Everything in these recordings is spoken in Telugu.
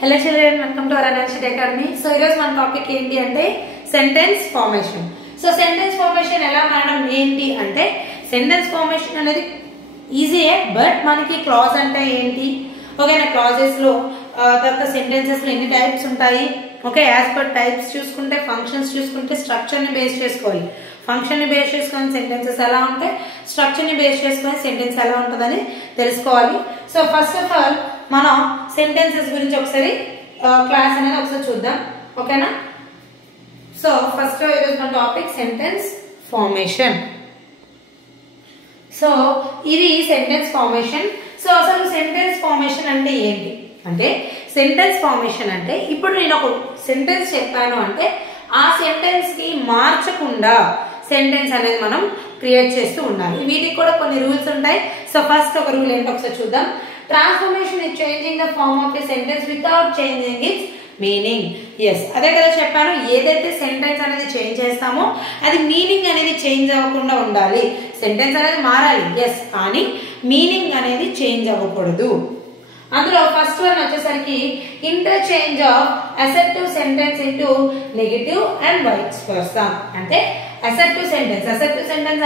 Hello children, welcome to our Ananshit Academy. So here is one topic enti ante sentence formation. So sentence formation ela madam enti ante sentence formation anedi easy but manaki clause ante enti okay na clauses lo tarata sentences lo enni types untayi okay as per types chuskunte functions chuskunte structure ni base cheskovali function ni base cheskoni sentences ela unte structure ni base cheskoni sentence ela untadani telusukovali. So first of all మనం సెంటెన్సెస్ గురించి ఒకసారి క్లాస్ అనేది ఒకసారి చూద్దాం ఓకేనా. సో ఫస్ట్ ఈరోజు మన టాపిక్ సెంటెన్స్ ఫార్మేషన్. సో ఇది సెంటెన్స్ ఫార్మేషన్. సో అసలు సెంటెన్స్ ఫార్మేషన్ అంటే ఏంటి అంటే సెంటెన్స్ ఫార్మేషన్ అంటే ఇప్పుడు నేను ఒక సెంటెన్స్ చెప్పాను అంటే ఆ సెంటెన్స్ కి మార్చకుండా సెంటెన్స్ అనేది మనం క్రియేట్ చేస్తూ ఉండాలి. వీటికి కూడా కొన్ని రూల్స్ ఉంటాయి. సో ఫస్ట్ ఒక రూల్ ఏంటో ఒకసారి చూద్దాం. Transformation is changing the form of a sentence without changing its meaning. Yes, అదే కదా చెప్పాను. ఏదైతే సెంటెన్స్ అనేది చేంజ్ చేస్తామో అది మీనింగ్ అనేది చేంజ్ అవ్వకుండా ఉండాలి. సెంటెన్స్ అనేది మారాలి ఎస్, కానీ మీనింగ్ అనేది చేంజ్ అవ్వకూడదు. అందులో ఫస్ట్ వన్ వచ్చేసరికి interchange of assertive sentence into negative and vice versa. అంటే అసెర్టివ్ సెంటెన్స్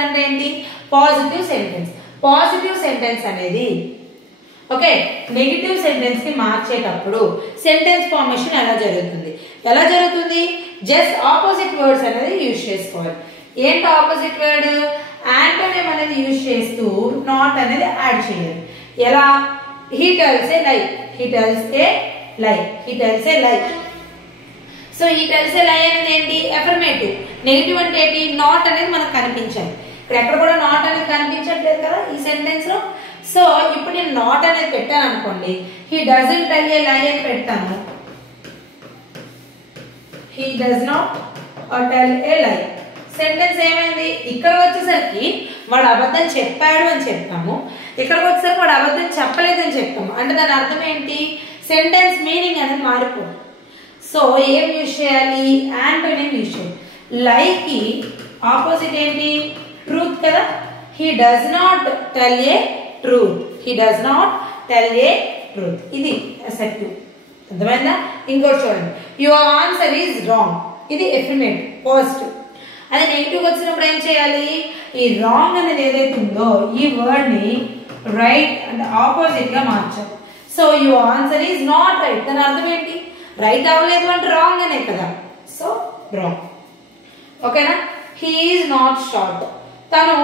అంటే ఏంటి? Positive sentence. పాజిటివ్ సెంటెన్స్ అనేది ఓకే నెగటివ్ సెంటెన్స్ కి మార్చేటప్పుడు సెంటెన్స్ ఫార్మేషన్ ఎలా జరుగుతుంది జస్ట్ ఆపోజిట్ వర్డ్స్ అనేది యూజ్ చేసుకోవాలి. ఏంటి ఆపోజిట్ వర్డ్? యాంటోనిమ్ అనేది యూజ్ చేస్తూ నాట్ అనేది యాడ్ చేయాలి. ఎలా? హీ టెల్స్ ఏ లై. సో హీ టెల్స్ ఏ లై అనేది ఏంటి? ఎఫర్మేటివ్. నెగటివ్ అంటే ఏంటి? నాట్ అనేది మనకు కనిపించాలి. ఇక్కడ ఎక్కడ కూడా నాట్ అనేది కనిపించట్లేదు కదా ఈ సెంటెన్స్ లో. సో ఇప్పుడు నేను నాట్ అనేది పెట్టాను అనుకోండి, హీ డజంట్ టెల్ ఏ లై అని పెట్టాను. He does not tell a లై. సెంటెన్స్ ఏమైంది? ఇక్కడ వచ్చేసరికి వాడు అబద్ధం చెప్పాడు అని చెప్పాము, ఇక్కడికి వచ్చేసరికి వాడు అబద్ధం చెప్పలేదు అని చెప్పాము. అంటే దాని అర్థం ఏంటి? సెంటెన్స్ మీనింగ్ అనేది మారిపోదు. సో ఏం యూజ్ చేయాలి? యాంటోనిమ్ యూజ్ చేయాలి. లైకి ఆపోజిట్ ఏంటి? ట్రూత్ కదా. He does not tell a truth. ఇది అసెర్టివ్. అర్థమైందా? ఇంకోటి చూడండి, యువర్ ఆన్సర్ ఈజ్ రాంగ్. ఇది ఎఫర్మేటివ్ పాజిటివ్. అదే నెగిటివ్ వచ్చినప్పుడు ఏం చేయాలి? ఈ రాంగ్ అనేది ఏదైతే ఉందో ఈ వర్డ్ ని రైట్ అంటే ఆపోజిట్ గా మార్చాలి. So your answer is not right. దాని అర్థం ఏంటి? రైట్ అవ్వలేదు అంటే రాంగ్ అనే కదా. So wrong. ఓకేనా? He is not short. తను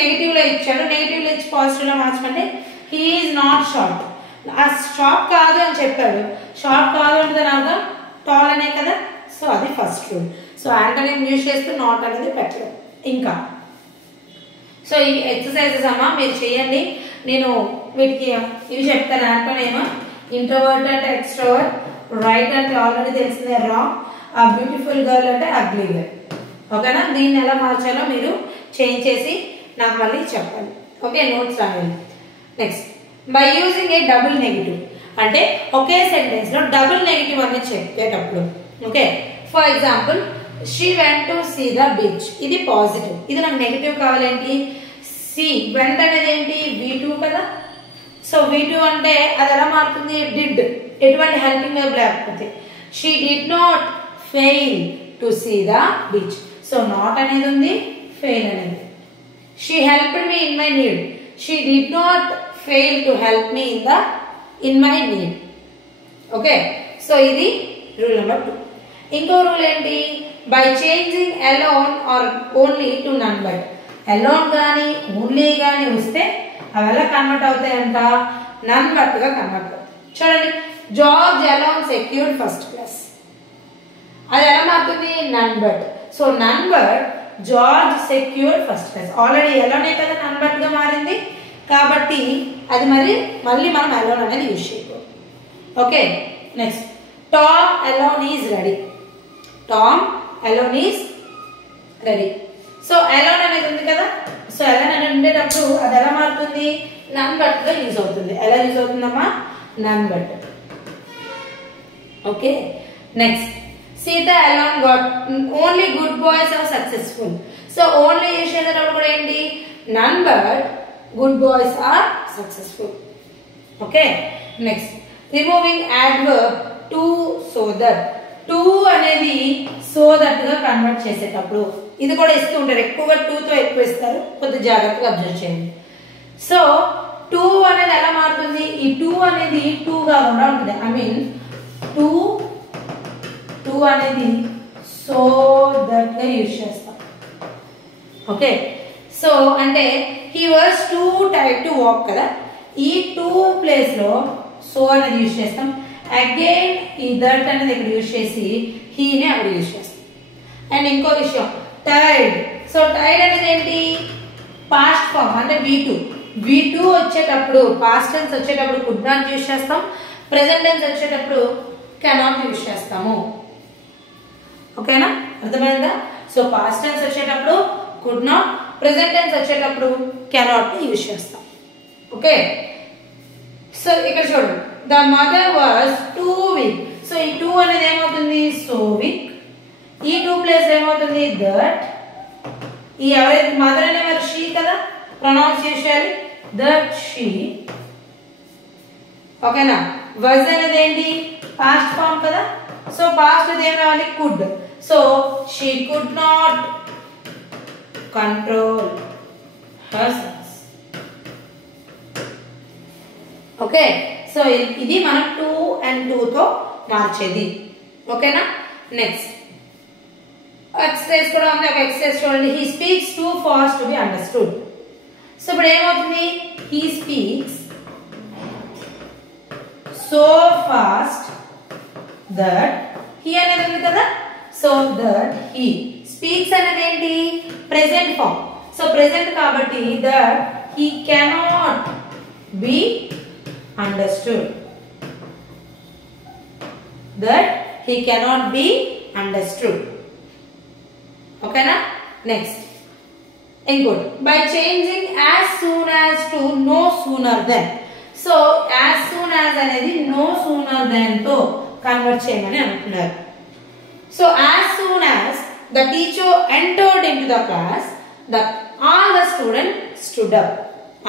నెగిటివ్ లో ఇచ్చాడు, నెగిటివ్ లో ఇచ్చి పాజిటివ్ లో మార్చమంటే హీ ఈజ్ నాట్ షార్ట్. ఆ షార్ట్ కాదు అని చెప్పాడు, షార్ట్ కాదు అంటే దాని అర్థం టాల్ అనే కదా. సో అది first rule. So antonym use చేస్తూ నాట్ అనేది పెట్టడం. ఇంకా సో ఈ ఎక్సర్సైజెస్ అమ్మా మీరు చేయండి. నేను వీటికి ఇవి చెప్తాను. యాంటోనిమ్ ఇంట్రోవర్ట్ అంటే ఎక్స్ట్రోవర్ట్, రైట్ అంటే ఆల్రెడీ తెలిసిందే రాంగ్, ఆ బ్యూటిఫుల్ గర్ల్ అంటే అగ్లీ గర్ల్. ఓకేనా? దీన్ని ఎలా మార్చాలో మీరు చేంజ్ చేసి నాకు మళ్ళీ చెప్పాలి. ఓకే, నోట్స్ రాయాలి. Next, by using a double negative. అంటే ఒకే సెంటెన్స్ లో డబుల్ నెగిటివ్ అనేది చెప్పేటప్పుడు okay. For example, she went to see the beach. ఇది పాజిటివ్. ఇది నాకు నెగిటివ్ కావాలేంటి? సి వెంట్ అనేది ఏంటి? V2 కదా. సో V2 అంటే అది ఎలా మారుతుంది? డిడ్. ఎటువంటి హెల్పింగ్ వర్బ్ లేకపోతే. She did not fail to see the beach. So not అనేది ఉంది, ఫెయిల్ అనేది. She helped me in my need. She did not fail to help me in my need. Okay, so ఇది రూల్ నెంబర్ 2. ఇంకో రూల్ ఏంటి? By changing alone or only to none but. Alone కానీ ఓన్లీ కానీ వస్తే అవి ఎలా కన్వర్ట్ అవుతాయంట? నన్ బట్ గా కన్వర్ట్ అవుతాయి. చూడండి, George alone secured first class. అది ఎలా మారుతుంది? None but. So none but George secured first class. Already ఎలోనే కదా నన్ బట్ గా మారింది కాబట్టి అది మళ్ళీ మనం అలోన్ అనేది యూజ్ చేయకూడదు. Okay, next, Tom alone is ready. So alone అనేది ఉంది కదా. సో అలోన్ అనేది ఉండేటప్పుడు అది ఎలా మారుతుంది? నన్ బట్ గా యూజ్ అవుతుంది. ఎలా యూజ్ అవుతుందమ్మా? None but. Okay, next, Sita alone got only good boys are successful. So only use చేసేటప్పుడు కూడా ఏంటి? None but good boys are successful. Okay, next, removing adverb to so that. To అనేది సో దట్ గా కన్వర్ట్ చేసేటప్పుడు ఇది కూడా ఇస్తూ ఉంటారు, ఎక్కువగా టు తో ఎక్కువ ఇస్తారు, కొద్దిగా జాగ్రత్తగా అబ్జర్వ్ చేయండి. సో టు అనేది ఎలా మారుతుంది, ఈ టు అనేది టు గా కూడా ఉంటుంది. ఐ మీన్ టు అనేది సో దట్ గా యూజ్ చేస్తాం. ఓకే, సో అంటే he was two tired to walk కదా, ఈ టూ ప్లేస్ లో సో అనేది యూజ్ చేస్తాం. అగైన్ ఈ దట్ అనేది ఇక్కడ యూజ్ చేసి హీని అక్కడ యూజ్ చేస్తాం. అండ్ ఇంకో విషయం టైర్డ్. సో టైర్డ్ అనేది ఏంటి, పాస్ట్ ఫామ్ అంటే V2 వచ్చేటప్పుడు పాస్ట్ టెన్స్ వచ్చేటప్పుడు కుడ్ నాట్ యూజ్ చేస్తాం, ప్రెసెంట్ టెన్స్ వచ్చేటప్పుడు కెనాట్ యూజ్ చేస్తాము. ఓకేనా, అర్థమైందా? సో పాస్ట్ టెన్స్ వచ్చేటప్పుడు కుడ్ నాట్, ప్రెసెంట్ టెన్స్ వచ్చేటప్పుడు కెనాట్ యూజ్ చేస్తాం. ఓకే, సో ఇక్కడ చూడండి, the mother was two week. So ఈ టూ అనేది ఏమవుతుంది, సో వీక్. ఈ టూ ప్లేస్ ఏమవుతుంది, దట్. ఈ ఎవరైతే మదర్ అనే మరి షీ కదా, ప్రొనౌన్స్ చేయాలి, దట్ షీ. ఓకేనా, వాజ్ అనేది ఏంటి, పాస్ట్ ఫామ్ కదా, సో పాస్ట్ అది ఏం రావాలి, could. So she could not control her sense. Okay, so ఇది మనం 2 and 2 తో మార్చేది. ఓకేనా, నెక్స్ట్ ఎక్సర్సైజ్ కూడా ఉంది. ఒక ఎక్సర్సైజ్ చూడండి, he speaks too fast to be understood. So ఇప్పుడు ఏమవుతుంది, he speaks so fast that, he అనేది ఉంది కదా, సో దట్ హీ. స్పీక్స్ అనేది ఏంటి, ప్రెసెంట్ ఫామ్. సో ప్రెసెంట్ కాబట్టి that he cannot be understood, that he cannot be understood. ఓకేనా, నెక్స్ట్ ఇంకోటి, by changing as soon as to no sooner than. So as soon as అనేది no sooner than తో కన్వర్ట్ చేయమని అంటున్నారు. So as soon as the teacher entered into the class, all the students stood up.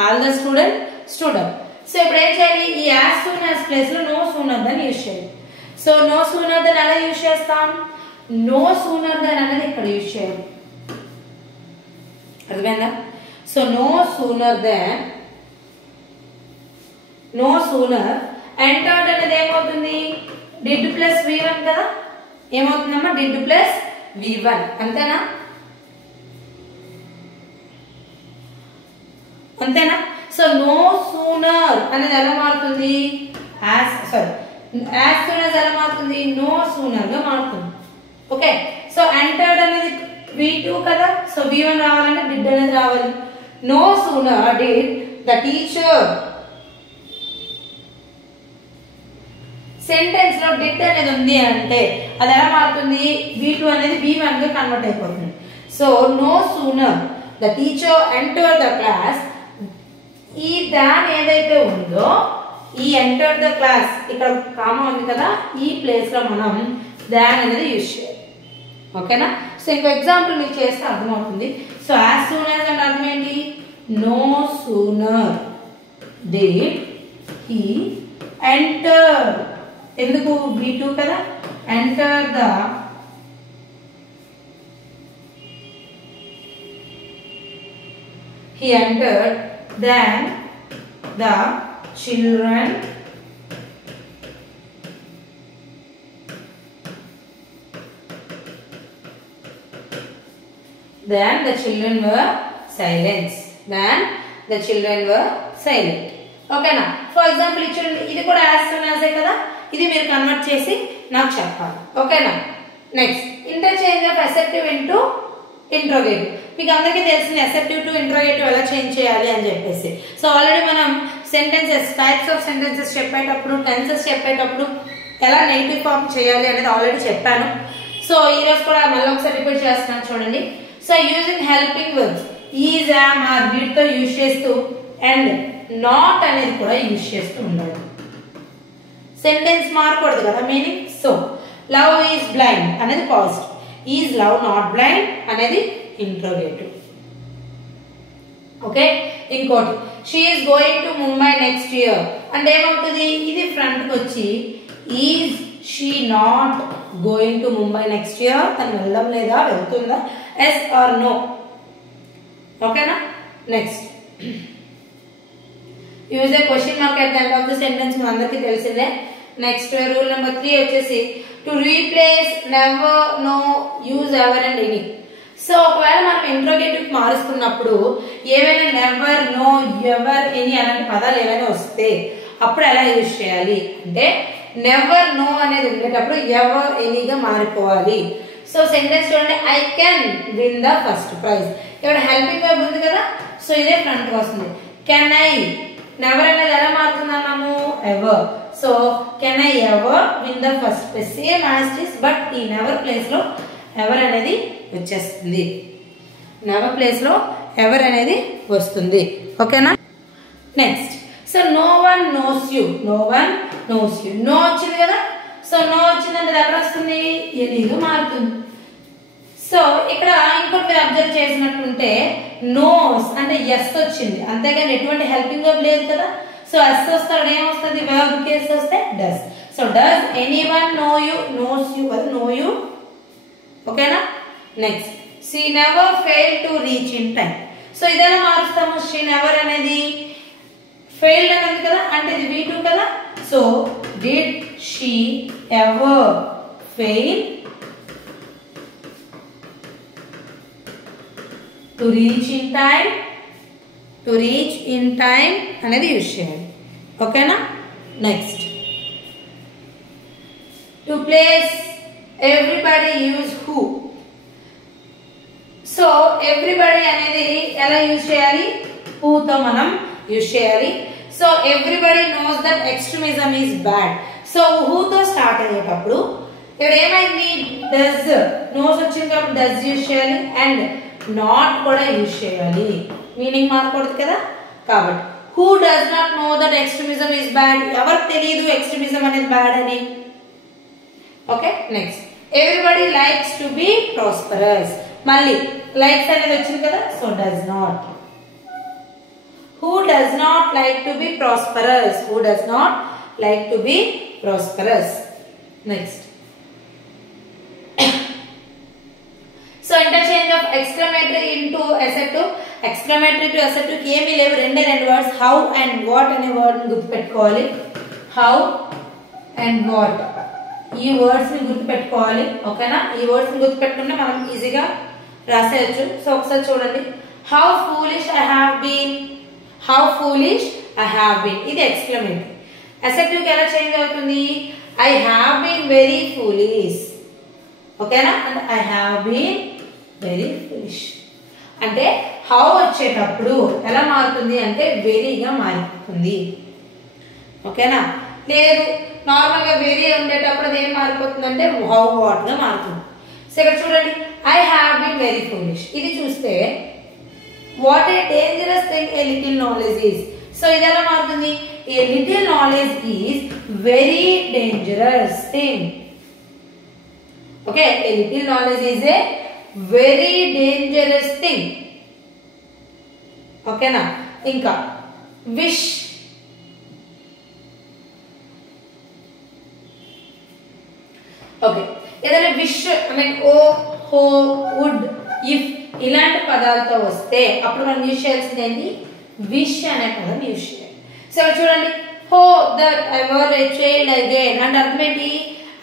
All the students stood up. So ఇప్పుడు ఏం చేయాలి, ఈ as soon as ప్లేస్ లో no sooner than యూజ్ చేయాలి. సో no sooner than ఎలా యూజ్ చేస్తాం, no sooner than అనేది ఇక్కడ యూజ్ చేయాలి. అర్థమైందా? So no sooner than, no sooner, entered అనేది ఏమవుతుంది, did plus v1 కదా, ఏమవుతుందమ్మా, did plus v1, అంతేనా? అంతేనా? సో no sooner అనేది ఎలా మారుతుంది, as soon as ఎలా మారుతుంది, no sooner గా మారుతుంది. ఓకే, సో entered అనేది v2 కదా, సో v1 రావాలంటే did అనేది రావాలి. no sooner did the teacher. Sentence లో did అనేది ఉంది అంటే అది ఎలా మారుతుంది, v2 అనేది v1 గా కన్వర్ట్ అయిపోతుంది. So no sooner the teacher entered the class, ఈ దాన్ ఏదైతే ఉందో ఈ ఎంటర్ ద క్లాస్, ఇక్కడ కామా ఉంది కదా, ఈ ప్లేస్ లో మనం దాన్ అనేది యూజ్ చేయాలి. ఓకేనా, సో ఇంకో ఎగ్జాంపుల్ మీకు చేస్తే అర్థమవుతుంది. సో యాజ్ సూన్ యాజ్ అంటే అర్థం ఏంటి, no sooner did he enter, ఎందుకు v2 కదా, enter the he entered then the children were silent. ఓకేనా, ఫర్ ఎగ్జాంపుల్ ఇచ్చేయండి, ఇది కూడా యాజ్ సూన్ యాజ్ కదా, ఇది మీరు కన్వర్ట్ చేసి నాకు చెప్పాలి. ఓకేనా, next interchange of assertive into interrogative. మీకు అందరికీ తెలిసింది అసెప్టివ్ టు ఇంట్రోగేటివ్ ఎలా చేంజ్ చేయాలి అని చెప్పేసి. సో ఆల్రెడీ మనం సెంటెన్సెస్, టైప్స్ ఆఫ్ సెంటెన్సెస్ చెప్పేటప్పుడు, టెన్సెస్ చెప్పేటప్పుడు ఎలా నెగిటివ్ ఫార్మ్ చేయాలి అనేది ఆల్రెడీ చెప్పాను. సో ఈ రోజు కూడా మళ్ళీ ఒకసారి రిపీట్ చేస్తున్నాను చూడండి. So using helping verbs is, am, are, వీటితో యూజ్ చేస్తూ అండ్ నాట్ అనేది కూడా యూజ్ చేస్తూ ఉండాలి. సెంటెన్స్ మారకూడదు కదా meaning. So love is blind అనేది positive, is love not blind అనేది ఇంట్రోగేటివ్. ఓకే, ఇంకోటి she is going to Mumbai next year అంటే ఏమవుతుంది, ఇది ఫ్రంట్ కి వచ్చి is she not going to Mumbai next year? తను వెళ్ళడం లేదా, వెళ్తుందా? Yes or no? ఓకేనా? Next use a question mark at the end of the sentence. మన అందరికీ తెలిసిందే. నెక్స్ట్ రూల్ నెంబర్ 3 వచ్చేసి to replace never, no, use ever and any. So ఒకవేళ మనం ఇంట్రోగేటివ్ మారుస్తున్నప్పుడు ఏవైనా నెవర్, నో, ఎవర్, ఎనీ అలాంటి పదాలు ఏవైనా వస్తే అప్పుడు ఎలా యూజ్ చేయాలి అంటే నెవర్, నో అనేది ఉండేటప్పుడు ఎవర్, ఎనీగా మారిపోవాలి. సో సెంటెన్స్ చూడండి, I can win the first praise. ఇక్కడ హెల్పింగ్ వర్బ్ ఉంది కదా, సో ఇదే ఫ్రంట్ వస్తుంది. కెన్ ఐ, నెవర్ అనేది ఎలా మారుతుంది అన్నాము? Ever. So can I ever win the first prize, same as it is, but ఈ నెవర్ ప్లేస్ లో ఎవర్ అనేది వచ్చేస్తుంది. నెవర్ ప్లేస్ లో ఎవర్ అనేది వస్తుంది. ఓకేనా? Next so no one knows you, no one knows you. No వచ్చింది కదా, సో నో వచ్చిందంటే ఎక్కడ వస్తుంది? ఎనీగా మారుతుంది. సో ఇక్కడ ఇంకోటి అబ్జర్వ్ చేసినట్టుంటే నోస్ అంటే ఎస్ వచ్చింది, అంతేగాని ఎటువంటి హెల్పింగ్ వర్బ్ లేదు కదా. సో ఎస్ వస్తే అక్కడ ఏమొస్తుంది? వర్బ్ కేస్ వస్తే does. So does anyone know you, knows you అది నో యూ. ఓకేనా? Next she never fail to reach in time. So ఇదేలా మారుస్తాము? షీ నెవర్ అనేది ఫెయిల్డ్ అనేది కదా, అంటే ఇది V2 కదా. So did she ever fail to reach in time? To reach in time అనేది యూజ్ చేయాలి. ఓకేనా? Next to place everybody use who. So everybody అనేది ఎలా యూజ్ చేయాలి? హూతో మనం యూజ్ చేయాలి. So everybody knows that extremism is bad. So హూతో స్టార్ట్ అయ్యేటప్పుడు ఇక్కడ ఏమైంది? డస్, నోస్ వచ్చింది కాబట్టి డస్ యూజ్ చేయాలి అండ్ నాట్ కూడా యూజ్ చేయాలి. మీనింగ్ మారకూడదు కదా. కాబట్టి who does not know that extremism is bad, ఎవరికి తెలియదు ఎక్స్ట్రీమిజం అనేది బ్యాడ్ అని. Okay? Next everybody likes to be prosperous. మళ్ళీ లైక్స్ అనేది వచ్చింది కదా, so does not. Who does not like to be prosperous? Who does not like to be prosperous? Next. So interchange of exclamatory into assertive. Exclamatory to assertive ki emi levu, రెండే words, how and what అనే వర్డ్ ని గుర్తుపెట్టుకోవాలి. how and what ఈ వర్డ్స్ ని గుర్తుపెట్టుకోవాలి. ఓకేనా? ఈ వర్డ్స్ ని గుర్తుపెట్టుకుంటే మనం ఈజీగా రాసేయచ్చు. సో ఒకసారి చూడండి. how foolish I have been. How foolish I have been. ఇది exclamatory. Assertive కి ఎలా చేంజ్ అవుతుంది? I have been very foolish. ఓకేనా? అంటే I have been very foolish. అంటే how వచ్చేటప్పుడు ఎలా మారుతుంది అంటే వెరీగా మారిపోతుంది. ఓకేనా? లేదు నార్మల్ గా వెరీ ఉండేటప్పుడు అది ఏం మారిపోతుంది అంటే how what గా మారుతుంది. సో ఇక్కడ చూడండి, I have been very foolish. ఇది చూస్తే what a dangerous thing a little knowledge is. So idella marutundi, a little knowledge is very dangerous thing. Okay, a little knowledge is a very dangerous thing. Okay na? Inka wish. Okay, edana wish I mean oh, ho, would, if ఇలాంటి పదాలతో వస్తే అప్పుడు మనం యూజ్ చేయాల్సింది ఏంటి? విష్ అనే పదం యూజ్ చేయాలి. సో చూడండి, oh that I were a child again అంటే అర్థం ఏంటి?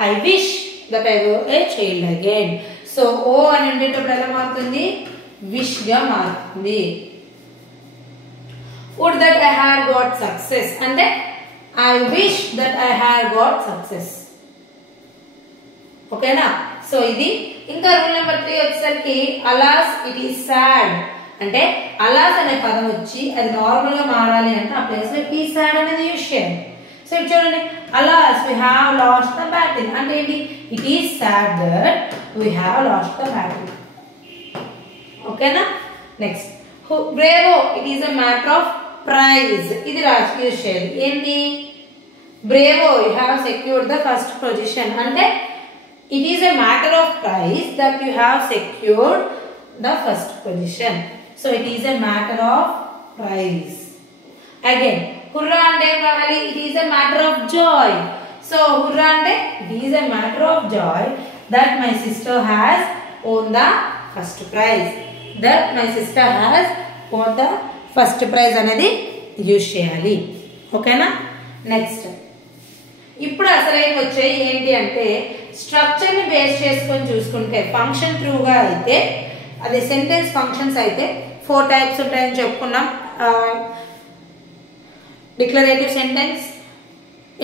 I wish that I were a child again. So oh అని ఉండేటప్పుడు ఎలా మారుతుంది? విష్ గా మారుతుంది. Would that I had got success అంటే I wish that I had got success. ఓకేనా? సో ఇది ఇంకా రూల్ నెంబర్ 3 వచ్చేసరికి అలాస్ ఇట్ ఈస్ సాడ్ అంటే అలాస్ అనే పదం వచ్చి అది నార్మల్ గా మారాలి అంటే ఆ ప్లేస్ లో ఈ సాడ్ అనేది యూజ్ చేయాలి. సో ఇప్పుడు చూడండి, alas we have lost the battle అంటే ఏంటి? It is sad that we have lost the battle. ఓకేనా? Next bravo it is a matter of praise. ఇది రాసి యూజ్ చేయాలి. ఏంటి? Bravo you have secured the first position అంటే it is a matter of price that you have secured the first position. So it is a matter of price. Again, hurrah and it is a matter of joy. So hurrah అంటే it is a matter of joy that my sister has won the first prize. That my sister has won the first prize అనేది యూజ్ చేయాలి. ఓకేనా? నెక్స్ట్ ఇప్పుడు అసలైన వచ్చాయి ఏంటి అంటే స్ట్రక్చర్ ని బేస్ చేసుకొని చూసుకుంటే ఫంక్షన్ త్రూగా అయితే అదే సెంటెన్స్ ఫంక్షన్స్ అయితే 4 టైప్స్ ఉంటాయని చెప్పుకున్నాం. Declarative sentence,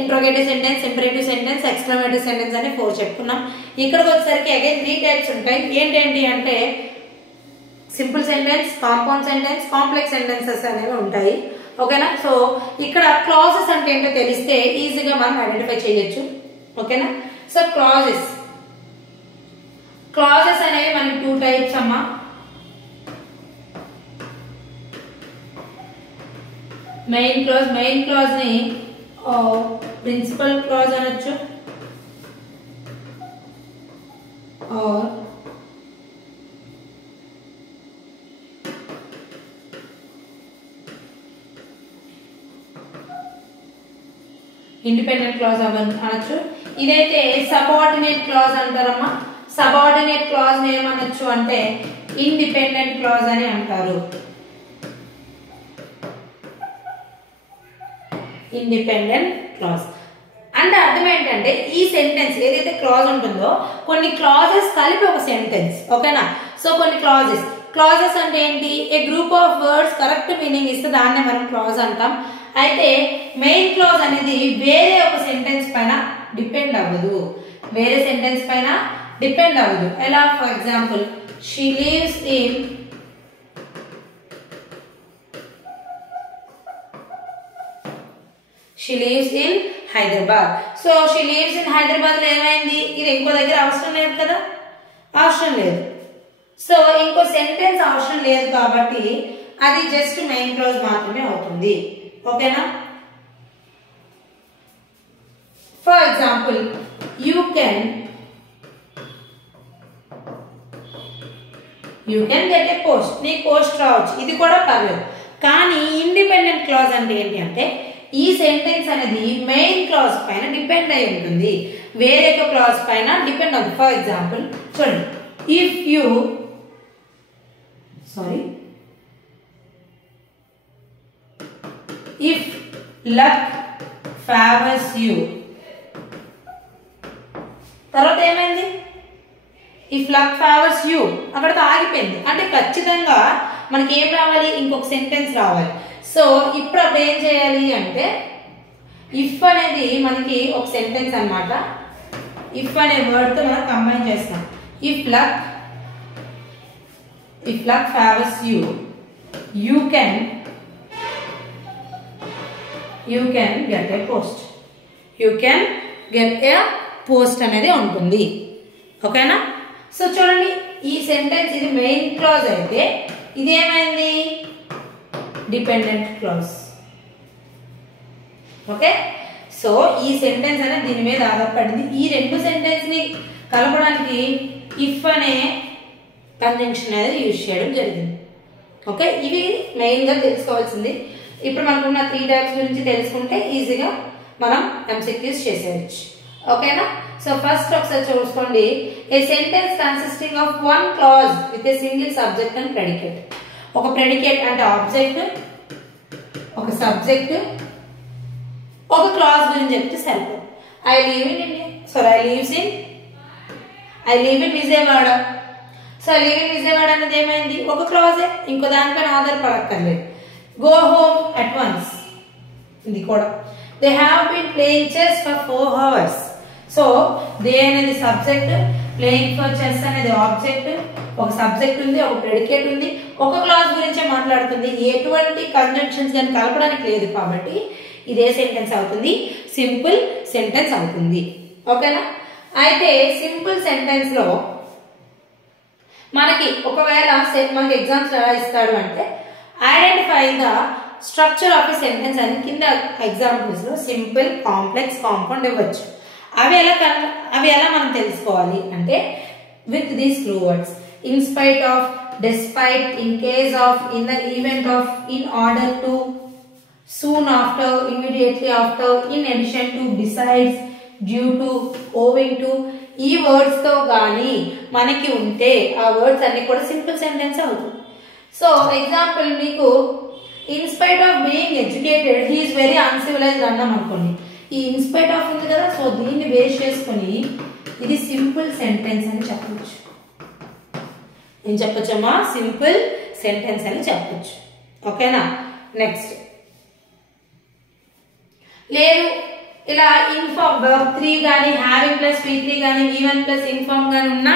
interrogative sentence, imperative sentence, exclamative sentence అని 4 చెప్పుకున్నాం. ఇక్కడికి వచ్చేసరికి అగైన్ 3 టైప్స్ ఉంటాయి. ఏంటంటి అంటే simple sentence, compound sentence, complex sentences అనేవి ఉంటాయి. ఓకేనా? సో ఇక్కడ క్లాజెస్ అంటే ఏంటో తెలిస్తే ఈజీగా మనం ఐడెంటిఫై చేయొచ్చు. ఓకేనా? సో క్లాజెస్ అనేవి మనకి 2 టైప్స్ అమ్మా. మెయిన్ క్లాజ్ ని ప్రిన్సిపల్ క్లాజ్ అనొచ్చు, ఇండిపెండెంట్ క్లాజ్ అనొచ్చు. ఇదైతే సబార్డినేట్ క్లాజ్ అంటారమ్మా. సబార్డినేట్ క్లాజ్ ఏమనొచ్చు అంటే ఇండిపెండెంట్ క్లాజ్ అని అంటారు. ఇండిపెండెంట్ క్లాజ్ అంటే అర్థం ఏంటంటే ఈ సెంటెన్స్ ఏదైతే క్లాజ్ ఉంటుందో కొన్ని క్లాజెస్ కలిపి ఒక సెంటెన్స్. ఓకేనా? సో కొన్ని క్లాజెస్ అంటే ఏంటి? A group of words correct meaning ఇస్తే దాన్నే మనం క్లాజ్ అంటాం. అయితే మెయిన్ క్లాజ్ అనేది వేరే ఒక సెంటెన్స్ పైన డిపెండ్ అవ్వదు. వేరే సెంటెన్స్ పైన డిపెండ్ అవ్వదు. ఎలా? For example she lives in Hyderabad. So she lives in Hyderabad లో ఏమైంది? ఇది ఇంకో దగ్గర అవసరం లేదు కదా, అవసరం లేదు. సో ఇంకో సెంటెన్స్ అవసరం లేదు కాబట్టి అది జస్ట్ మెయిన్ క్లాజ్ మాత్రమే అవుతుంది. ఓకేనా? For example you can get a post. నీ పోస్ట్ రావచ్చు, ఇది కూడా పర్లేదు. కానీ ఇండిపెండెంట్ క్లాజ్ అంటే ఏంటి అంటే ఈ సెంటెన్స్ అనేది మెయిన్ క్లాజ్ పైన డిపెండ్ అయి ఉంటుంది, వేరే ఒక క్లాజ్ పైన డిపెండ్ అవుతుంది. ఫర్ ఎగ్జాంపుల్ చూడండి, if luck favors you. తర్వాత ఏమైంది? if luck favors you అక్కడతో ఆగిపోయింది. అంటే ఖచ్చితంగా మనకి ఏం రావాలి? ఇంకొక సెంటెన్స్ రావాలి. సో ఇప్పుడు అప్పుడు ఏం చేయాలి అంటే ఇఫ్ అనేది మనకి ఒక సెంటెన్స్ అన్నమాట. ఇఫ్ అనే వర్డ్ తో మనం కంబైన్ చేస్తాం. If luck favors you, you can get a post. You can get a post అనేది ఉంటుంది. ఓకేనా? సో చూడండి, ఈ సెంటెన్స్ ఇది మెయిన్ క్లాజ్ అయితే ఇది ఏమైంది? Dependent clause. ఓకే? సో ఈ సెంటెన్స్ అనేది దీని మీద ఆధారపడింది. ఈ రెండు సెంటెన్స్ ని కలపడానికి ఇఫ్ అనే కంజంక్షన్ అనేది యూజ్ చేయడం జరిగింది. ఓకే? ఇవి మెయిన్ గా తెలుసుకోవాల్సింది. ఇప్పుడు మనకున్న 3 టైప్స్ గురించి తెలుసుకుంటే ఈజీగా మనం ఎంసీక్యూస్ చేసేయచ్చు. ఓకేనా? సో ఫస్ట్ ఒకసారి చూసుకోండి. A sentence consisting of one clause with a single subject and predicate. ఒక ప్రెడికేట్ అంటే ఆబ్జెక్ట్, ఒక సబ్జెక్ట్, ఒక క్లాజ్ గురించి చెప్తే సరిపోదు. I live in Vijayawada. So live in Vijayawada అనేది ఏమైంది? ఒక క్లాజే, ఇంకో దానిపైన ఆధారపడక్కర్లేదు. గో హోమ్ అట్ వన్స్, ఇది కూడా. They have been playing chess for 4 hours. So they అనేది సబ్జెక్ట్, ప్లేయింగ్ ఫర్ చెస్ అనేది ఆబ్జెక్ట్, ఒక సబ్జెక్ట్ ఉంది, ఒక ప్రెడికేట్ ఉంది, ఒక క్లాజ్ గురించే మాట్లాడుతుంది. ఎటువంటి కంజంక్షన్స్ కానీ కలపడానికి లేదు కాబట్టి ఇదే సెంటెన్స్ అవుతుంది, సింపుల్ సెంటెన్స్ అవుతుంది. ఓకేనా? అయితే సింపుల్ సెంటెన్స్ లో మనకి ఒకవేళ మనకి ఎగ్జామ్స్ ఎలా ఇస్తాడు అంటే identify the structure of a sentence అని కింద ఎగ్జాంపుల్స్ లో సింపుల్, కాంప్లెక్స్, కాంపౌండ్ ఇవ్వచ్చు. అవి ఎలా మనం తెలుసుకోవాలి అంటే with these clue words: in spite of, despite, in case of, in the event of, in order to, soon after, immediately after, in addition to, besides, due to, owing to ఈ వర్డ్స్ తో గానీ మనకి ఉంటే ఆ వర్డ్స్ అన్ని కూడా సింపుల్ సెంటెన్స్ అవుతుంది. సో ఎగ్జాంపుల్ మీకు in spite of being educated he is very uncivilised అన్నాం అనుకోండి. ఈ ఇన్స్పైట్ ఆఫ్ ఉంది కదా, సో దీన్ని బేస్ చేసుకొని ఇది సింపుల్ సెంటెన్స్ అని చెప్పచ్చు. ఏం చెప్పచ్చమ్మా? సింపుల్ సెంటెన్స్ అని చెప్పచ్చు. ఓకేనా? నెక్స్ట్ లేదు ఇలా ఇన్ఫార్మ్ verb 3 గానీ హ్యావింగ్ ప్లస్ V3 గానీ V1 ప్లస్ ఇన్ఫార్మ్ గానీ ఉన్నా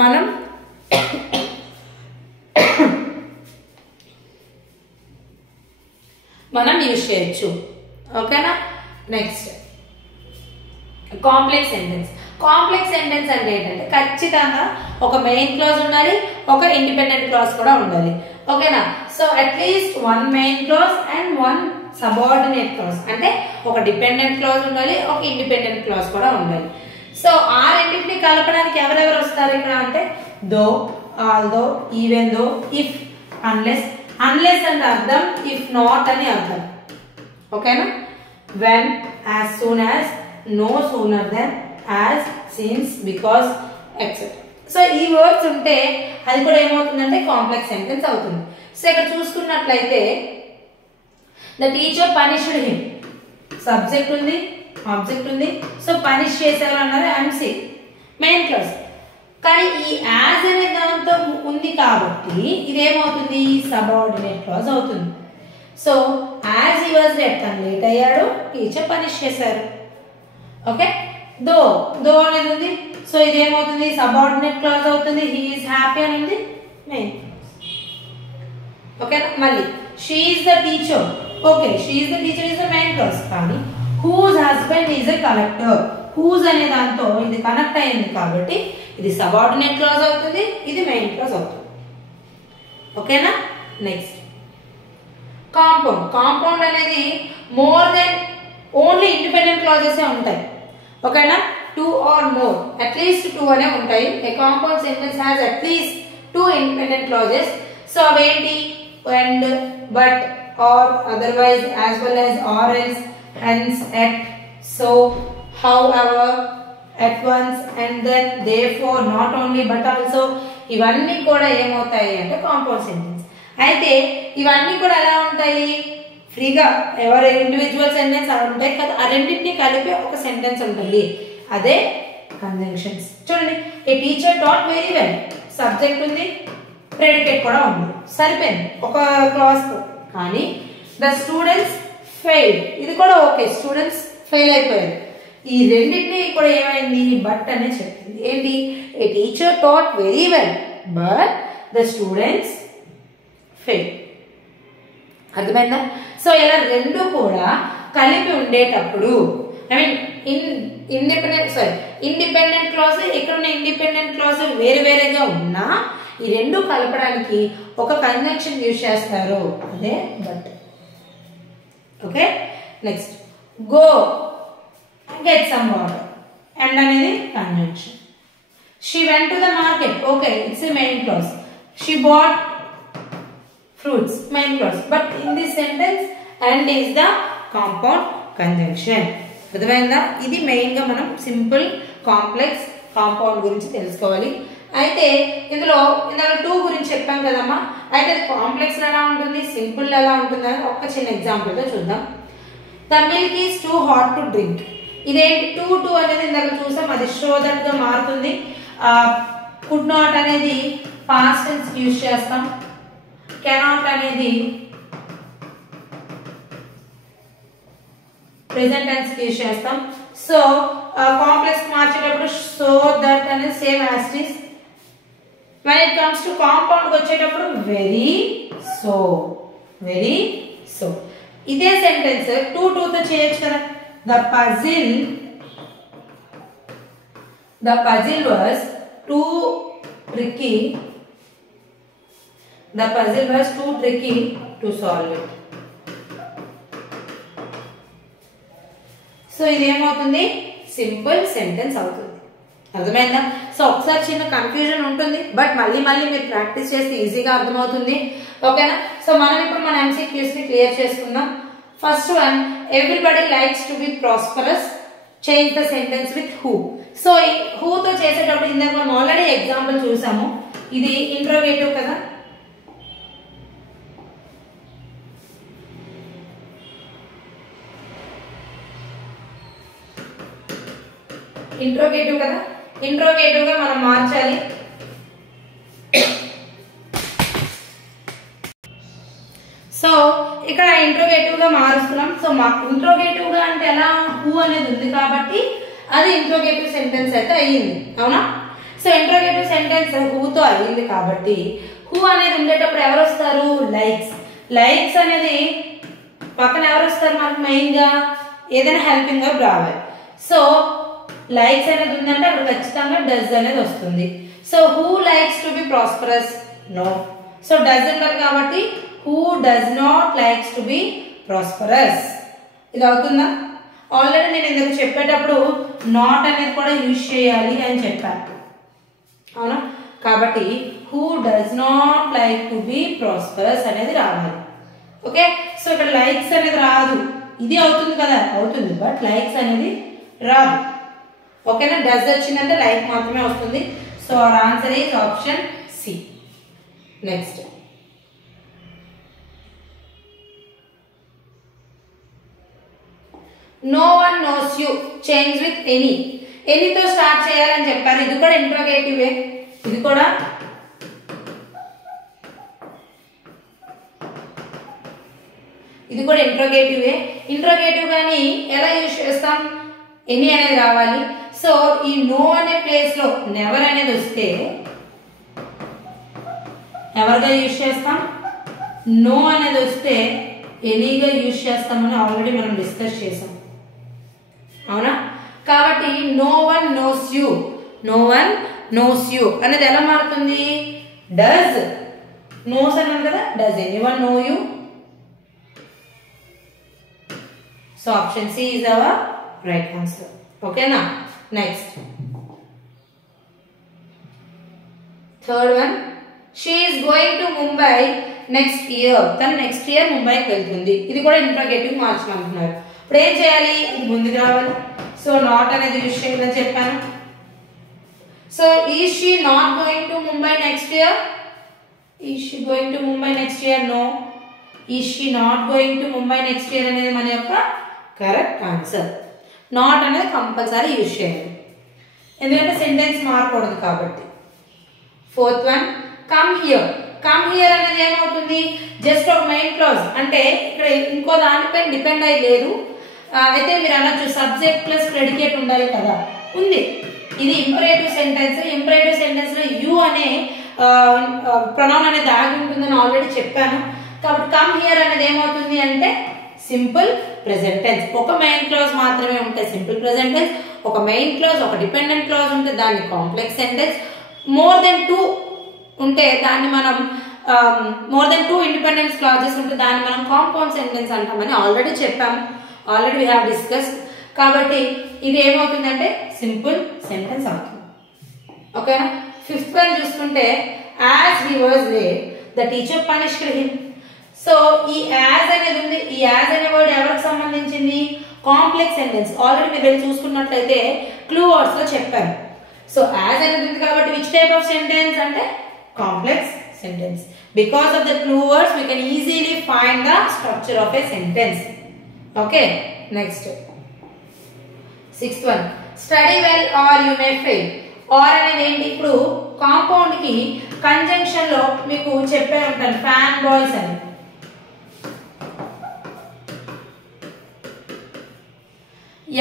మనం యూజ్ చేయొచ్చు. ఓకేనా? Next complex sentence. Complex sentence అంటే ఏంటంటే ఖచ్చితంగా ఒక మెయిన్ క్లాజ్ ఉండాలి, ఒక ఇండిపెండెంట్ క్లాజ్ కూడా ఉండాలి. ఓకేనా? So at least 1 main clause and 1 subordinate clause, అంటే ఒక డిపెండెంట్ క్లాజ్ ఉండాలి, ఒక ఇండిపెండెంట్ క్లాజ్ కూడా ఉండాలి. సో ఆ రెండింటిని కలపడానికి ఎవరెవరు వస్తారు ఇక్కడ అంటే though, although, even though, if, unless. Unless అంటే అర్థం ఇఫ్ నాట్ అని అర్థం. ఓకేనా? When, as soon as, no sooner than, as, since, because, etcetera. So ఈ వర్డ్స్ ఉంటే అది కూడా ఏమవుతుందంటే కాంప్లెక్స్ సెంటెన్స్ అవుతుంది. సో ఇక్కడ చూసుకున్నట్లయితే the teacher punished him, subject ఉంది, ఆబ్జెక్ట్ ఉంది, సో పనిష్ చేశారు అన్నారు ఎంసీ మెయిన్ క్లాస్. కానీ ఈ యాజ్ అనే దాంతో ఉంది కాబట్టి ఇదేమవుతుంది? సబార్డినేట్ క్లాజ్ అవుతుంది. So as he was late, తను లేట్ అయ్యాడు, టీచర్ పనిష్ చేశారు. ఓకే? దో, దో అనేది ఉంది, సో ఇదేమవుతుంది? సబార్డినేట్ క్లాజ్ అవుతుంది. హీ ఈజ్ హ్యాపీ అని ఉంది, మెయిన్. ఓకేనా? మళ్ళీ she is the teacher, okay she is the teacher is the main clause. కానీ whose husband is a collector, whose అనే దాంతో ఇది కనెక్ట్ అయింది కాబట్టి ఇది సబార్డినేట్ క్లాజ్ అవుతుంది, ఇది మెయిన్ క్లాజ్ అవుతుంది. ఓకేనా? Next compound. కాంపౌండ్ అనేది more than only independent clauses ఉంటాయి. ఓకేనా? 2 or more, అట్లీస్ట్ 2 అనే ఉంటాయి. A compound sentence has at least 2 independent clauses. So అవేంటి? And, but, or, otherwise, as well as, or else, hence, yet, so, however, at once, and then, therefore, not only but also ఇవన్నీ కూడా ఏమవుతాయి అంటే కాంపౌండ్ సెంటెన్స్. అయితే ఇవన్నీ కూడా ఎలా ఉంటాయి? ఫ్రీగా ఎవరి ఇండివిజువల్ సెంటెన్స్ అలా ఉంటాయి కదా, ఆ రెండింటిని కలిపి ఒక సెంటెన్స్ ఉంటుంది, అదే కంజంక్షన్స్. చూడండి, a teacher taught very well, subject ఉంది, ప్రెడికేట్ కూడా ఉంది, సరిపోయింది ఒక క్లాస్ తో. కానీ ద స్టూడెంట్స్ ఫెయిల్, ఇది కూడా ఓకే, స్టూడెంట్స్ ఫెయిల్ అయిపోయారు. ఈ రెండింటిని కూడా ఏమైంది? బట్ అనే చెప్పింది. ఏంటి? A teacher taught very well but the students fail. అర్థమైందా? సో ఇలా రెండు కూడా కలిపి ఉండేటప్పుడు, ఐ మీన్ ఇండిపెండెంట్ క్లాజ్, ఇక్కడ ఉన్న ఇండిపెండెంట్ క్లాజ్ వేరు వేరేగా ఉన్నా ఈ రెండు కలపడానికి ఒక కంజంక్షన్ యూజ్ చేస్తారు, అదే but. Okay? Next go, get some water, and అనేది conjunction. She went to the market, okay, it's a main clause. She bought fruits, main clause, but in this sentence and is the compound conjunction. అర్థమైందా? ఇది మెయిన్ గా మనం సింపుల్, కాంప్లెక్స్, కాంపౌండ్ గురించి తెలుసుకోవాలి. అయితే ఇందులో 2 గురించి చెప్పాం కదమ్మా. అయితే కాంప్లెక్స్ ఎలా ఉంటుంది, సింపుల్ ఎలా ఉంటుంది అని ఒక చిన్న ఎగ్జాంపుల్ తో చూద్దాం. The milk is too hot to drink. ఇదేంటి? 2 అనేది ఇందాక చూసాం, అది షో దట్ గా మారుతుంది. కుడ్ నాట్ అనేది పాస్ట్ టెన్స్ యూజ్ చేస్తాం, కెనాట్ అనేది ప్రెజెంట్ టెన్స్ యూజ్ చేస్తాం. సో కాంప్లెక్స్ మార్చేటప్పుడు సో దట్ అనేది same as it is. when it comes to compound వచ్చేటప్పుడు వెరీ సో, వెరీ సో. ఇదే సెంటెన్స్ 2 తో చేయొచ్చు కదా. The puzzle was too tricky. The puzzle was too tricky to solve it. So ఇదేమవుతుంది? సింపుల్ సెంటెన్స్ అవుతుంది. అర్థమైందా? సో ఒకసారి చిన్న కన్ఫ్యూజన్ ఉంటుంది, బట్ మళ్ళీ మీరు ప్రాక్టీస్ చేస్తే ఈజీగా అర్థమవుతుంది. ఓకేనా? సో మనం ఇప్పుడు మన MCQs ని క్లియర్ చేసుకుందాం. First one, everybody likes to be prosperous. Change the sentence with who. So who తో చేసేటప్పుడు ఇందాక మనం ఆల్రెడీ ఎగ్జాంపుల్ చూసాము. ఇది ఇంట్రోగేటివ్ కదా, ఇంట్రోగేటివ్ కదా, ఇంట్రోగేటివ్ గా మనం మార్చాలి. సో ఇక్కడ ఇంట్రోగేటివ్ గా మారుస్తున్నాం. సో మాకు ఇంట్రోగేటివ్ గా అంటే ఎలా, హూ అనేది ఉంది కాబట్టి అది ఇంట్రోగేటివ్ సెంటెన్స్ అయితే అయ్యింది, అవునా. సో ఇంట్రోగేటివ్ సెంటెన్స్ హూతో అయ్యింది కాబట్టి హూ అనేది ఉండేటప్పుడు ఎవరు వస్తారు, లైక్స్. లైక్స్ అనేది పక్కన ఎవరు వస్తారు మనకు, మెయిన్ గా ఏదైనా హెల్పింగ్ వర్బ్ రావాలి. సో లైక్స్ అనేది ఉందంటే అక్కడ ఖచ్చితంగా డస్ అనేది వస్తుంది. So who likes to be prosperous, no. So does అంటారు కాబట్టి who does not likes to be prosperous, ఇది అవుతుందా. ఆల్రెడీ నేను ఇందుకు చెప్పేటప్పుడు నాట్ అనేది కూడా యూజ్ చేయాలి అని చెప్పాను, అవునా. కాబట్టి who does not like to be prosperous అనేది రావాలి. ఓకే, సో ఇక్కడ లైక్స్ అనేది రాదు, ఇది అవుతుంది కదా, అవుతుంది, బట్ లైక్స్ అనేది రాదు. ఓకేనా, డస్ వచ్చిందంటే లైక్ మాత్రమే వస్తుంది. So our answer is option C. Next, no one knows you, change with any. any తో స్టార్ట్ చేయాలని చెప్పారు. ఇది కూడా ఇంట్రోగేటివ్, ఇది కూడా ఇంట్రోగేటివ్. ఇంట్రోగేటివ్ గాని ఎలా యూజ్ చేస్తాం, ఎనీ అనేది రావాలి. సో ఈ నో అనే ప్లేస్ లో నెవర్ అనేది వస్తే ఎవరిగా యూజ్ చేస్తాం, నో అనేది వస్తే ఎనీగా యూజ్ చేస్తామని ఆల్రెడీ మనం డిస్కస్ చేసాం, అవునా. కాబట్టి no one knows you, no one knows you అనేది ఎలా మారుతుంది, డస్. నోస్ అన్నాను కదా, does any one know you. So option C is our right answer. ఓకేనా. Next, third one, she is going to Mumbai next year. తను నెక్స్ట్ ఇయర్ ముంబైకి వెళ్తుంది. ఇది కూడా ఇంట్రోగేటివ్ మార్చమంటున్నారు. ఇప్పుడు ఏం చేయాలి, ఇది ముందుకు రావాలి. సో నాట్ అనేది యూజ్ చేయాలని చెప్పాను. So is she not going to Mumbai next year, is she going to Mumbai next year, no. Is she not going to Mumbai next year అనేది మన యొక్క కరెక్ట్ ఆన్సర్. నాట్ అనేది కంపల్సరీ యూజ్ చేయాలి, ఎందుకంటే సెంటెన్స్ మారకూడదు కాబట్టి. Fourth one, come here. Come here అనేది ఏమవుతుంది, జస్ట్ ఒక మెయిన్ క్లాజ్, అంటే ఇక్కడ ఇంకో దానిపై డిపెండ్ అయ్యి లేదు. అయితే మీరు అనొచ్చు సబ్జెక్ట్ ప్లస్ ప్రెడికేట్ ఉండాలి కదా, ఉంది. ఇది ఇంపరేటివ్ సెంటెన్స్. ఇంపరేటివ్ సెంటెన్స్ లో యు అనే ప్రొనౌన్ అనేది ఆగి ఉంటుందని ఆల్రెడీ చెప్పాను. కాబట్టి కమ్ హియర్ అనేది ఏమవుతుంది అంటే సింపుల్ ప్రెజెంట్ టెన్స్. ఒక మెయిన్ క్లాజ్ మాత్రమే ఉంటే సింపుల్ ప్రెజెంట్ టెన్స్, ఒక మెయిన్ క్లాజ్ ఒక డిపెండెంట్ క్లాజ్ ఉంటే దాన్ని కాంప్లెక్స్ సెంటెన్స్, మోర్ దెన్ 2 ఉంటే దాన్ని మనం మోర్ దెన్ 2 ఇండిపెండెన్స్ క్లాజెస్ ఉంటే దాన్ని మనం కాంపౌండ్ సెంటెన్స్ అంటామని ఆల్రెడీ చెప్పాము, ఆల్రెడీ వీ హావ్ డిస్కస్డ్. కాబట్టి ఇది ఏమవుతుందంటే సింపుల్ సెంటెన్స్ అవుతుంది. ఓకేనా. ఫిఫ్త్ వన్ చూసుకుంటే, as he was late the teacher punished him. So ఈ యాజ్ అనేది ఉంది, ఈ యాజ్ అనే వర్డ్ ఎవరికి సంబంధించింది, కాంప్లెక్స్ సెంటెన్స్. ఆల్రెడీ మీరు వెళ్ళి చూసుకున్నట్లయితే క్లూ వర్డ్స్ లో చెప్పాను. సో యాజ్ అనేది ఉంది కాబట్టి విచ్ టైప్ ఆఫ్ సెంటెన్స్ అంటే complex sentence. Because of the clue words, we can easily find the structure of a sentence. Okay, next. Sixth one, study well or you may fail. Or అనేది ఏంటి, ఇప్పుడు కాంపౌండ్ కి కంజంక్షన్ లో మీకు చెప్పే ఉంటాను ఫ్యాన్ బాయ్స్ అని.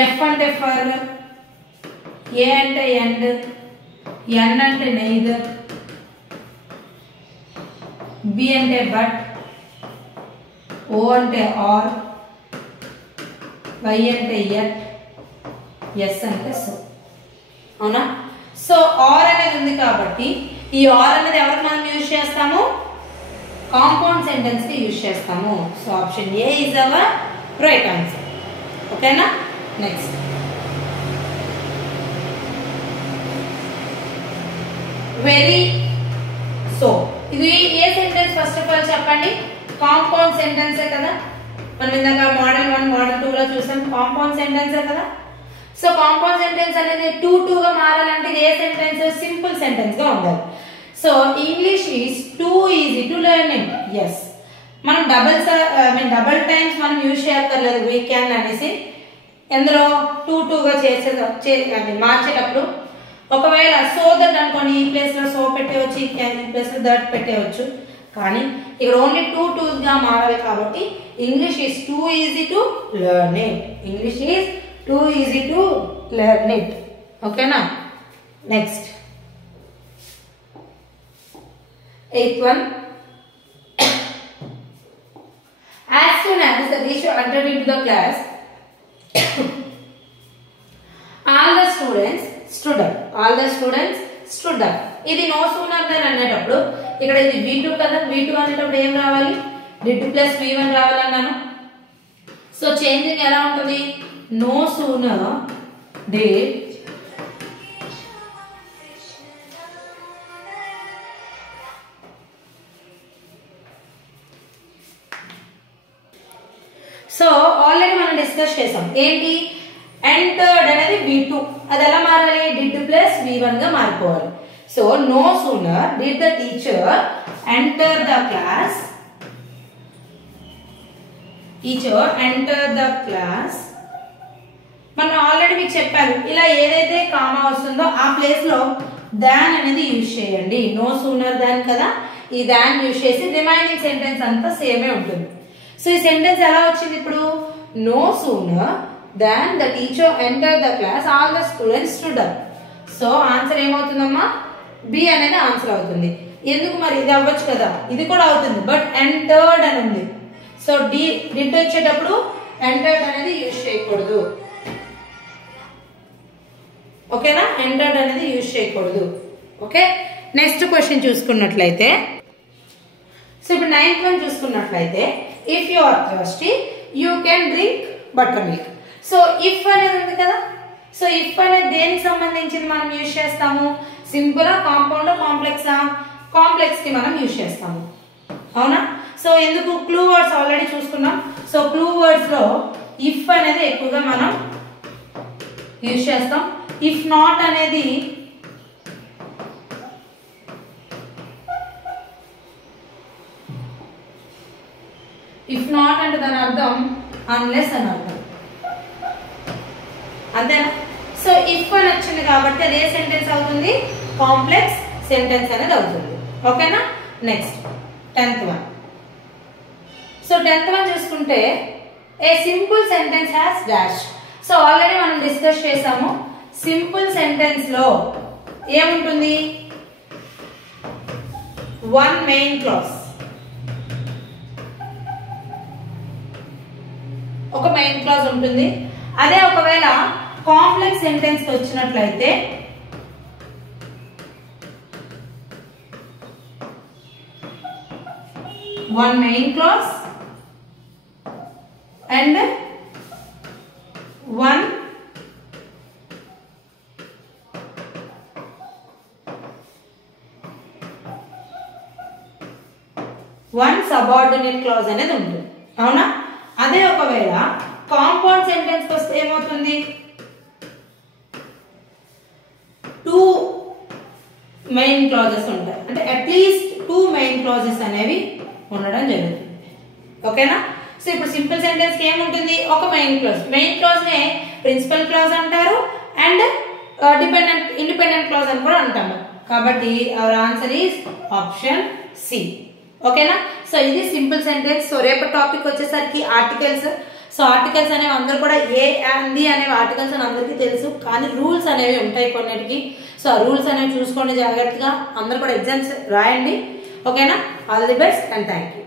ఎఫ్ అంటే ఫర్, ఏ అంటే ఎండ్, ఎన్ అంటే నెయిదర్, బి అంటే బట్, ఓ అంటే ఆర్, వై అంటే ఎట్, ఎస్ అంటే సో. అవునా. సో ఆర్ అనేది ఉంది కాబట్టి ఈ ఆర్ అనేది ఎవరికి మనం యూజ్ చేస్తాము, కాంపౌండ్ సెంటెన్స్ కి యూజ్ చేస్తాము. So option A is our right answer. ఓకేనా. Next, very so. ఇది a sentence first of all చెప్పండి, కాంపౌండ్ సెంటెన్సే కదా. మనం ఇందాక మోడల్ 1 మోడల్ 2 లో చూసాం, కాంపౌండ్ సెంటెన్సే కదా. సో కాంపౌండ్ సెంటెన్స్ అనేది గా మారాలంటే ఇది ఏ సెంటెన్స్? సింపుల్ సెంటెన్స్ గా ఉండాలి. So English is too easy to learning. Yes, మనం డబుల్ టైమ్స్ మనం యూజ్ చేయక్కర్లేదు వీకెండ్ అనేసి. ఎందులో టూగా మార్చేటప్పుడు ఒకవేళ సో దట్ అనుకోండి, ఈ ప్లేస్ లో సో పెట్టేవచ్చు, ఈ ప్లేస్ లో దట్ పెట్టేవచ్చు. కానీ ఇక్కడ ఓన్లీ టూగా మారాలి కాబట్టి English is too easy to learn it. English is too easy to learn it. ఓకేనా? Next 8th one. As soon as the teacher entered into the class, all the students stood up. All the students stood up. ఇది no sooner than అనేటప్పుడు ఇక్కడ ఇది V2 కదా, V2 అనేటప్పుడు ఏం రావాలి? did plus V1 రావాలన్నాను. సో చేంజింగ్ ఎలా ఉంటుంది? no sooner did so already మనం డిస్కస్ చేసాం ఏంటి? ఎంటర్డ్ అనేది V2, అది ఎలా మారాలి? did plus V1 గా మారిపోవాలి. So no sooner did the teacher enter the class, మనం ఆల్రెడీ మీకు చెప్పాను ఇలా ఏదైతే కామా వస్తుందో ఆ ప్లేస్ లో దాన్ అనేది యూజ్ చేయండి. no sooner than కదా, ఈ దాన్ యూజ్ చేసి రిమైనింగ్ సెంటెన్స్ అంతా సేమే ఉంటుంది. సో ఈ సెంటెన్స్ ఎలా వచ్చింది ఇప్పుడు? no sooner than the teacher entered the class, all the students stood up. So answer ఏమవుతుందమ్మా? బి అనేది ఆన్సర్ అవుతుంది. ఎందుకు మరి? ఇది అవ్వచ్చు కదా, ఇది కూడా అవుతుంది, బట్ ఎంటర్డ్ అని ఉంది. సో డిడ్ వచ్చేటప్పుడు ఎంటర్డ్ అనేది యూజ్ చేయకూడదు. ఓకేనా? ఎంటర్డ్ అనేది యూజ్ చేయకూడదు. ఓకే, నెక్స్ట్ క్వశ్చన్ చూసుకున్నట్లయితే, సో ఇప్పుడు 9th one చూసుకున్నట్లయితే, if you are thirsty you can drink butter milk. So if అనేది ఉంది కదా, సో ఇఫ్ అనేది దేనికి సంబంధించింది మనం యూజ్ చేస్తాము? Simple compound కాంప్లెక్సా? కాంప్లెక్స్ కి మనం యూజ్ చేస్తాము. అవునా? సో ఎందుకు? క్లూ వర్డ్స్ ఆల్రెడీ చూసుకున్నాం. సో క్లూ వర్డ్స్ లో ఇఫ్ అనేది ఎక్కువగా మనం యూజ్ చేస్తాం. ఇఫ్ నాట్ అనేది ఇఫ్ నాట్ అంటే దాని అర్థం అన్లెస్ అని అర్థం, అంతేనా? సో ఇఫ్ అని వచ్చింది కాబట్టి అదే సెంటెన్స్ అవుతుంది, కాంప్లెక్స్ సెంటెన్స్ అనేది అవుతుంది. ఓకేనా? Next 10th one. So 10th one చూసుకుంటే ఏ simple sentence has dash. So already మనం డిస్కస్ చేసాము. సింపుల్ సెంటెన్స్ లో ఏముంటుంది? వన్ మెయిన్ క్లాజ్, ఒక మెయిన్ క్లాజ్ ఉంటుంది. అదే ఒకవేళ కాంప్లెక్స్ సెంటెన్స్ వచ్చినట్లయితే one main clause and one subordinate clause అనేది ఉంటుంది. అవునా? అదే ఒకవేళ కాంపౌండ్ సెంటెన్స్ వస్తే ఏమవుతుంది? టూ మెయిన్ క్లాజెస్ ఉంటాయి, అంటే అట్లీస్ట్ 2 మెయిన్ క్లాజెస్ అనేవి ఉండడం జరుగుతుంది. ఓకేనా? సో ఇప్పుడు సింపుల్ సెంటెన్స్ కి ఏముంటుంది? ఒక మెయిన్ క్లాజ్. మెయిన్ క్లాజ్ నే ప్రిన్సిపల్ క్లాజ్ అంటారు అండ్ ఇండిపెండెంట్ క్లాజ్ అని కూడా అంటాము. కాబట్టి our answer is option C. ఓకేనా? సో ఇది సింపుల్ సెంటెన్స్. సో రేపటి టాపిక్ వచ్చేసరికి ఆర్టికల్స్. సో ఆర్టికల్స్ అనేవి అందరూ కూడా ఏ అండ్ ది అనేవి ఆర్టికల్స్ అని అందరికీ తెలుసు, కానీ రూల్స్ అనేవి ఉంటాయి కొన్నిటికి. సో ఆ రూల్స్ అనేవి చూసుకోండి జాగ్రత్తగా. అందరూ కూడా ఎగ్జామ్స్ రాయండి. ఓకేనా? All the best and thank you.